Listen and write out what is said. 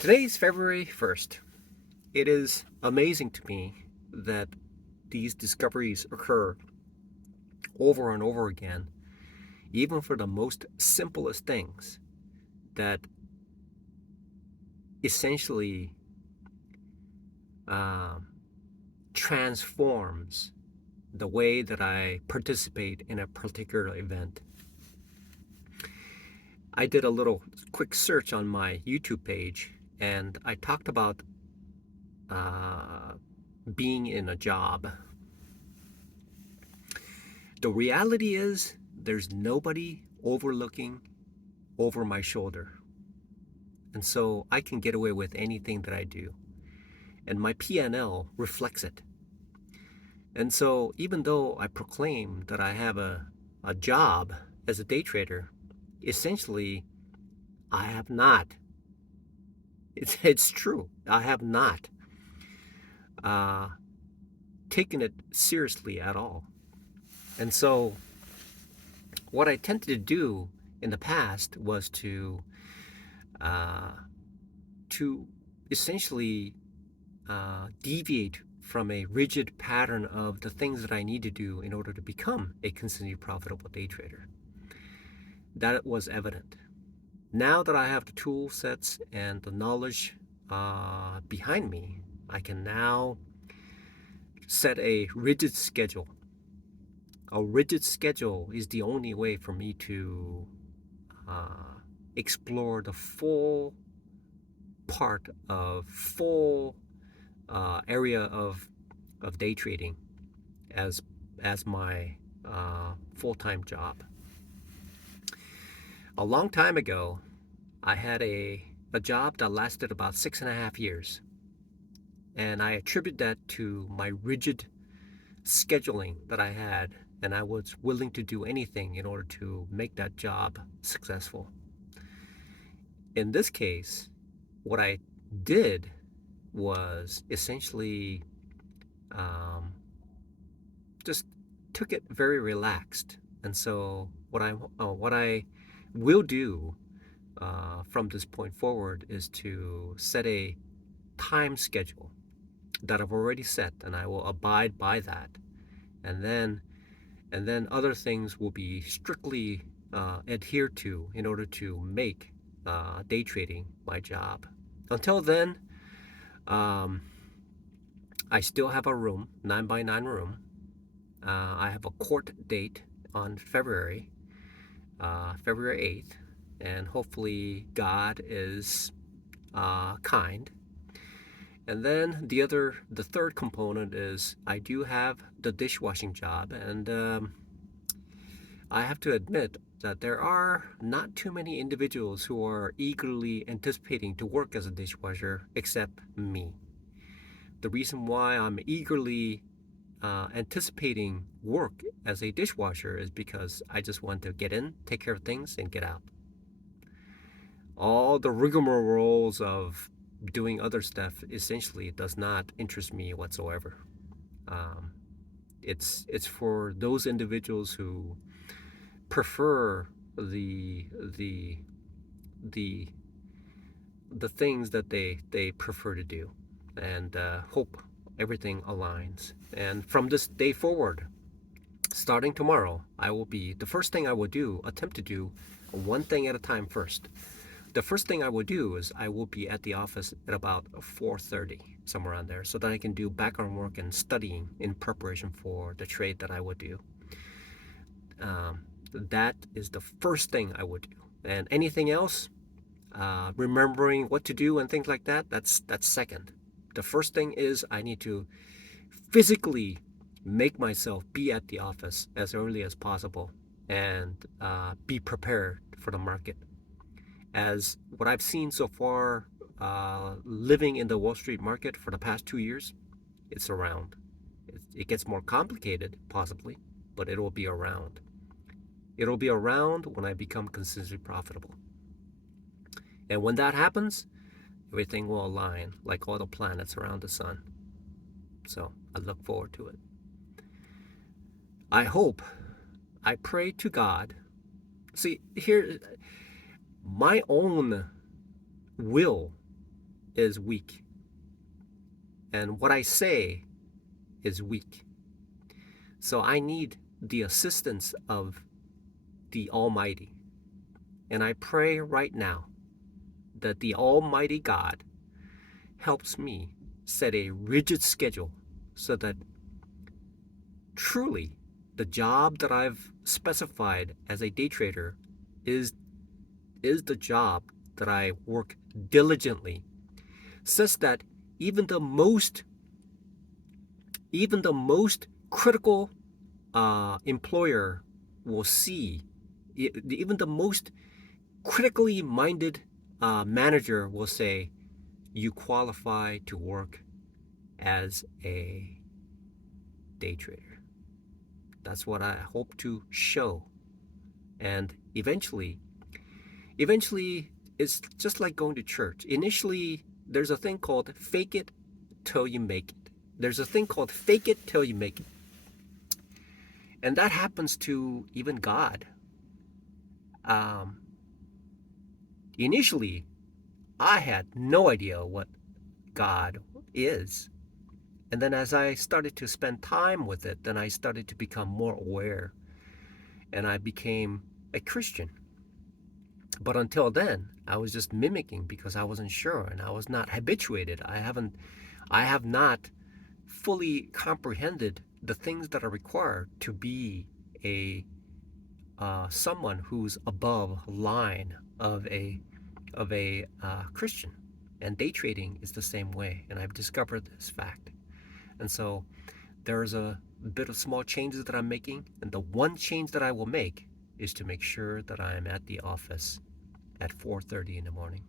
Today's February 1st. It is amazing to me that these discoveries occur over and over again, even for the most simplest things that essentially uh, transforms the way that I participate in a particular event. I did a little quick search on my YouTube page and I talked about uh, being in a job. The reality is, there's nobody overlooking over my shoulder. And so I can get away with anything that I do. And my P&L reflects it. And so even though I proclaim that I have a job as a day trader, essentially I have not. It's true. I have not uh, taken it seriously at all. And so what I tended to do in the past was uh, to essentially deviate from a rigid pattern of the things that I need to do in order to become a consistently profitable day trader. That was evident. Now that I have the tool sets and the knowledge behind me, I can now set a rigid schedule. A rigid schedule is the only way for me to explore the full part of full area of day trading as my full-time job. A long time ago, I had a job that lasted about 6.5 years, and I attribute that to my rigid scheduling that I had, and I was willing to do anything in order to make that job successful. In this case, what I did was essentially just took it very relaxed. And so what I will do from this point forward is to set a time schedule that I've already set, and I will abide by that. And then other things will be strictly adhered to in order to make day trading my job. Until then, um, I still have a room, 9 by 9 room. I have a court date on February 8th, and hopefully God is kind. And then the third component is I do have the dishwashing job, and I have to admit that there are not too many individuals who are eagerly anticipating to work as a dishwasher except me. The reason why I'm eagerly anticipating work as a dishwasher is because I just want to get in, take care of things, and get out. All the rigmaroles of doing other stuff essentially does not interest me whatsoever. Um, it's for those individuals who prefer the the the the things that they prefer to do, and hope everything aligns. And from this day forward, starting tomorrow, I will be the first thing I will do, attempt to do one thing at a time first. The first thing I will do is I will be at the office at about 4:30, somewhere around there, so that I can do background work and studying in preparation for the trade that I would do. That is the first thing I would do. And anything else, remembering what to do and things like that, that's second. The first thing is I need to physically make myself be at the office as early as possible and be prepared for the market. As what I've seen so far, living in the Wall Street market for the past 2 years, it's around. It gets more complicated, possibly, but it will be around. It'll be around when I become consistently profitable. And when that happens, everything will align like all the planets around the sun. So I look forward to it. I hope, I pray to God. See, here, my own will is weak, and what I say is weak. So I need the assistance of the Almighty. And I pray right now that the Almighty God helps me set a rigid schedule so that truly the job that I've specified as a day trader is the job that I work diligently, such that even the most critical employer will see, even the most critically minded manager will say, you qualify to work as a day trader. That's what I hope to show. And eventually, it's just like going to church. Initially, there's a thing called fake it till you make it. There's a thing called fake it till you make it. And that happens to even God. Um, Initially, I had no idea what God is. And then as I started to spend time with it, then I started to become more aware and I became a Christian. But until then, I was just mimicking because I wasn't sure and I was not habituated. I have not fully comprehended the things that are required to be a someone who's above line of a Christian. And day trading is the same way, and I've discovered this fact. And so there's a bit of small changes that I'm making, and the one change that I will make is to make sure that I am at the office at 4:30 in the morning.